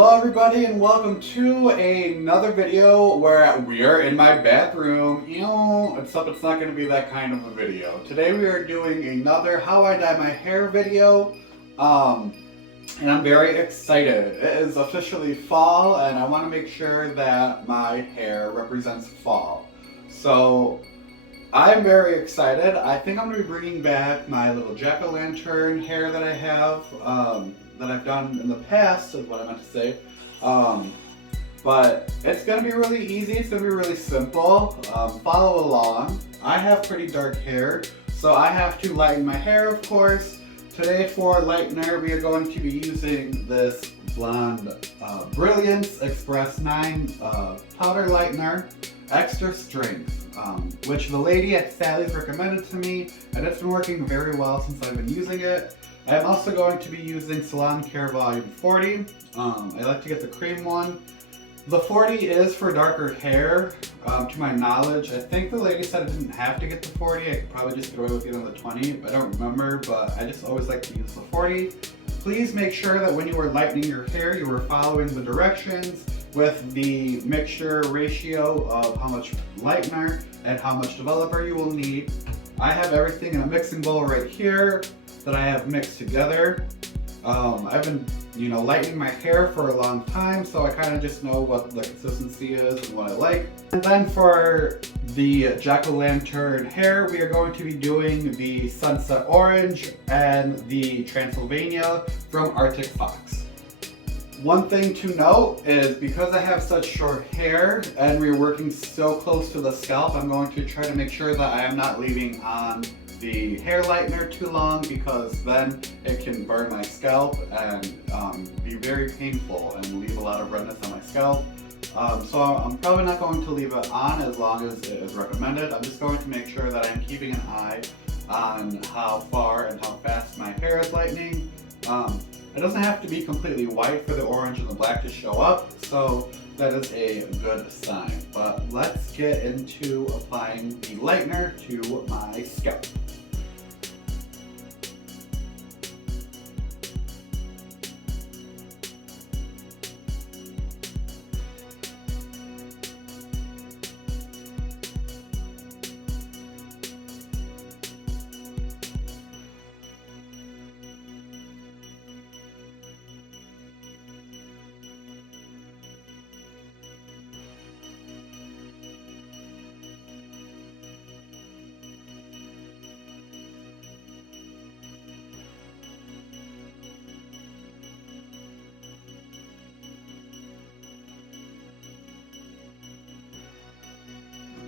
Hello everybody and welcome to another video where we are in my bathroom. Except it's not going to be that kind of a video. Today we are doing another how I dye my hair video. And I'm very excited. It is officially fall and I want to make sure that my hair represents fall. So I'm very excited. I think I'm going to be bringing back my little jack-o'-lantern hair that I have, that I've done in the past, is what I meant to say. But it's going to be really easy. It's going to be really simple. Follow along. I have pretty dark hair, so I have to lighten my hair, of course. Today for lightener, we are going to be using this Blonde Brilliance Express 9 powder lightener, extra strength. Which the lady at Sally's recommended to me, and it's been working very well since I've been using it. I'm also going to be using Salon Care Volume 40. I like to get the cream one. The 40 is for darker hair, to my knowledge. I think the lady said I didn't have to get the 40. I could probably just get away with either the 20. I don't remember, but I just always like to use the 40. Please make sure that when you are lightening your hair, you are following the directions with the mixture ratio of how much lightener and how much developer you will need. I have everything in a mixing bowl right here that I have mixed together. I've been, lightening my hair for a long time, so I kind of just know what the consistency is and what I like. And then for the jack-o'-lantern hair, we are going to be doing the Sunset Orange and the Transylvania from Arctic Fox. One thing to note is because I have such short hair and we're working so close to the scalp, I'm going to try to make sure that I am not leaving on the hair lightener too long, because then it can burn my scalp and be very painful and leave a lot of redness on my scalp. So I'm probably not going to leave it on as long as it is recommended. I'm just going to make sure that I'm keeping an eye on how far and how fast my hair is lightening. It doesn't have to be completely white for the orange and the black to show up, so that is a good sign. But let's get into applying the lightener to my scalp.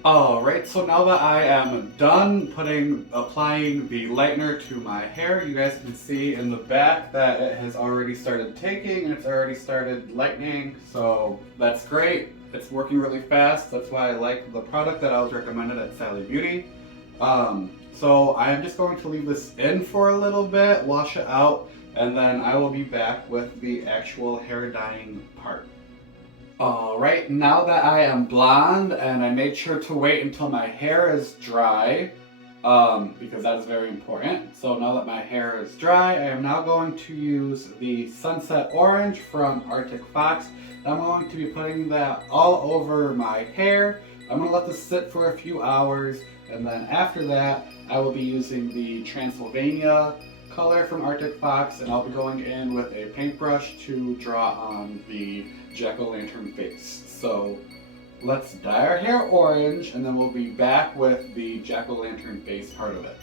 Alright, so now that I am done applying the lightener to my hair, you guys can see in the back that it has already started taking and it's already started lightening, so that's great. It's working really fast. That's why I like the product that I was recommended at Sally Beauty. So I'm just going to leave this in for a little bit, wash it out, and then I will be back with the actual hair dyeing part. Alright, now that I am blonde and I made sure to wait until my hair is dry, because that is very important. So now that my hair is dry, I am now going to use the Sunset Orange from Arctic Fox. I'm going to be putting that all over my hair. I'm going to let this sit for a few hours, and then after that, I will be using the Transylvania color from Arctic Fox, and I'll be going in with a paintbrush to draw on the jack-o'-lantern face. So let's dye our hair orange, and then we'll be back with the jack-o'-lantern face part of it.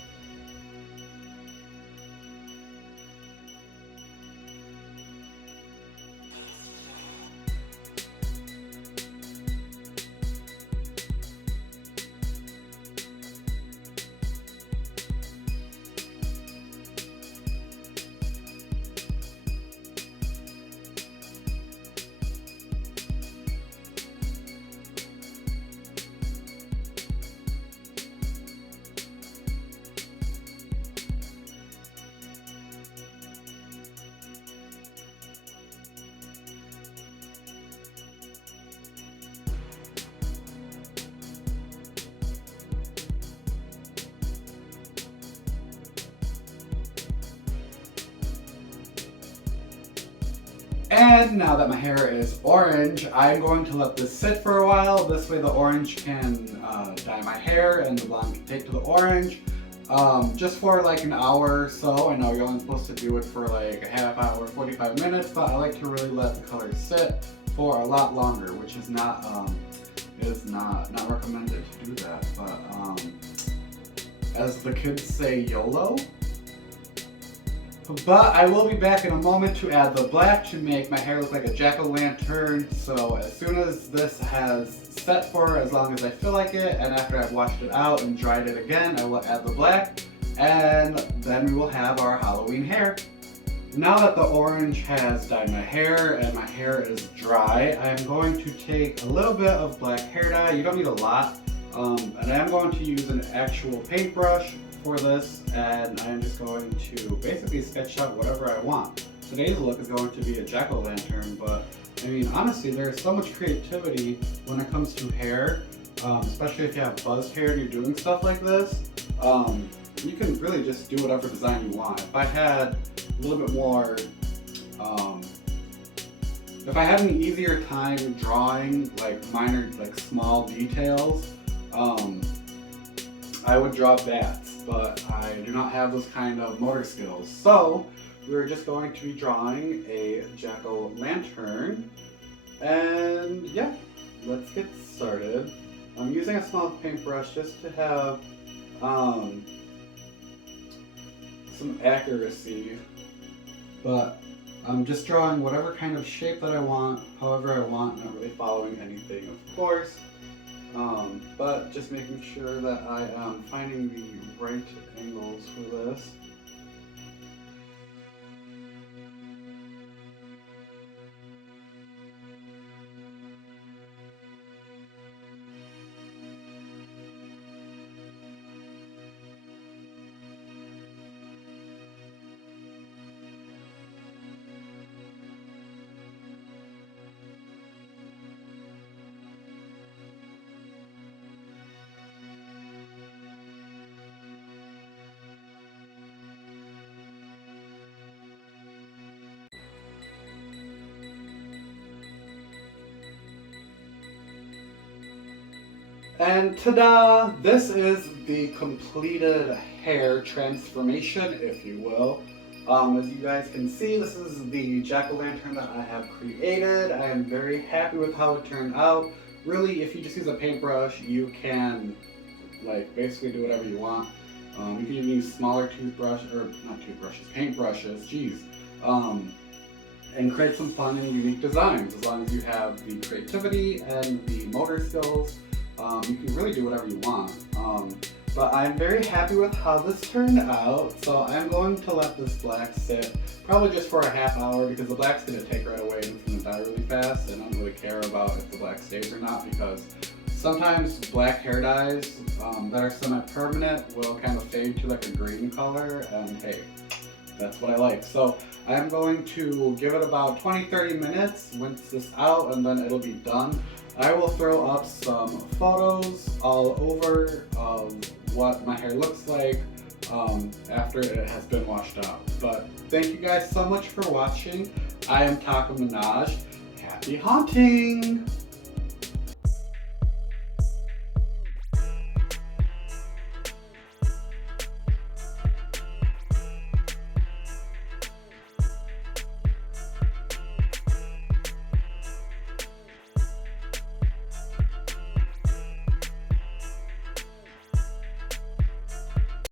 And now that my hair is orange, I'm going to let this sit for a while. This way the orange can dye my hair and the blonde can take to the orange. Just for like an hour or so. I know you're only supposed to do it for like a half hour, 45 minutes, but I like to really let the color sit for a lot longer, which is not recommended to do that. But as the kids say, YOLO. But I will be back in a moment to add the black to make my hair look like a jack-o'-lantern. So as soon as this has set for as long as I feel like it, and after I've washed it out and dried it again, I will add the black, and then we will have our Halloween hair. Now that the orange has dyed my hair and my hair is dry, I'm going to take a little bit of black hair dye. You don't need a lot. And I'm going to use an actual paintbrush for this, and I'm just going to basically sketch out whatever I want. Today's look is going to be a jack-o'-lantern, but I mean, honestly, there's so much creativity when it comes to hair, especially if you have buzzed hair and you're doing stuff like this. You can really just do whatever design you want. If I had a little bit more, if I had an easier time drawing like minor, like small details, I would draw bats, but I do not have those kind of motor skills. So we're just going to be drawing a jack-o'-lantern, and yeah, let's get started. I'm using a small paintbrush just to have some accuracy, but I'm just drawing whatever kind of shape that I want, however I want, not really following anything, of course. But just making sure that I am finding the right angles for this. And ta-da! This is the completed hair transformation, if you will. As you guys can see, this is the jack-o'-lantern that I have created. I am very happy with how it turned out. Really, if you just use a paintbrush, you can like basically do whatever you want. You can even use smaller paintbrushes, geez. And create some fun and unique designs. As long as you have the creativity and the motor skills, you can really do whatever you want. But I'm very happy with how this turned out, so I'm going to let this black sit probably just for a half hour, because the black's going to take right away and it's going to dye really fast, and I don't really care about if the black stays or not, because sometimes black hair dyes that are semi-permanent will kind of fade to like a green color, and hey, that's what I like. So I'm going to give it about 20-30 minutes, rinse this out, and then it'll be done. I will throw up some photos all over of what my hair looks like after it has been washed out. But thank you guys so much for watching. I am Taka Minaj. Happy haunting!